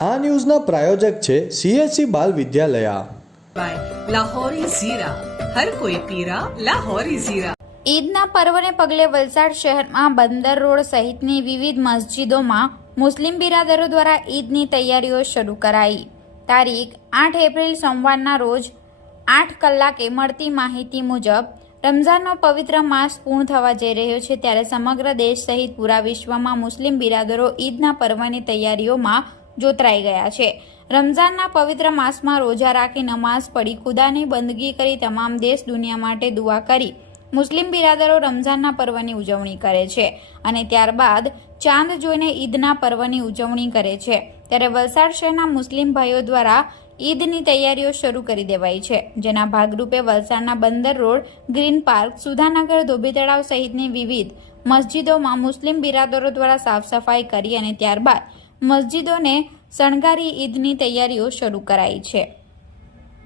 આ ન્યૂઝના પ્રાયોજક છે CSC બાલ વિદ્યાલયા। લાહોરી ઝીરા, હર કોઈ પીરા લાહોરી ઝીરા। ઈદના પર્વને પગલે વલસાડ શહેરમાં બંદર રોડ સહિતની વિવિધ મસ્જિદોમાં મુસ્લિમ બિરાદરો દ્વારા ઈદની તૈયારીઓ શરૂ કરાઈ। તારીખ 8 એપ્રિલ સોમવારના રોજ 8 કલાકે મળતી માહિતી મુજબ રમઝાનનો પવિત્ર માસ પૂર્ણ થવા જઈ રહ્યો છે, ત્યારે સમગ્ર દેશ સહિત પૂરા વિશ્વમાં મુસ્લિમ બિરાદરો ઈદના પર્વની તૈયારીઓમાં જોતરાઈ ગયા છે। રમઝાનના પવિત્ર માસમાં રોજા રાખી, નમાઝ પઢી, ખુદાની બંદગી કરી, તમામ દેશ દુનિયા માટે દુઆ કરી મુસ્લિમ બિરાદરો રમઝાનના પર્વની ઉજવણી કરે છે અને ત્યારબાદ ચાંદ જોઈને ઈદના પર્વની ઉજવણી કરે છે। ત્યારે વલસાડ શહેરના મુસ્લિમ ભાઈઓ દ્વારા ઈદની તૈયારીઓ શરૂ કરી દેવાઈ છે, જેના ભાગરૂપે વલસાડના બંદર રોડ, ગ્રીન પાર્ક, સુધાનગર, ધોબી તળાવ સહિતની વિવિધ મસ્જિદોમાં મુસ્લિમ બિરાદરો દ્વારા સાફ સફાઈ કરી અને ત્યારબાદ મસ્જિદોને શણગારી ઈદની તૈયારીઓ શરૂ કરાઈ છે।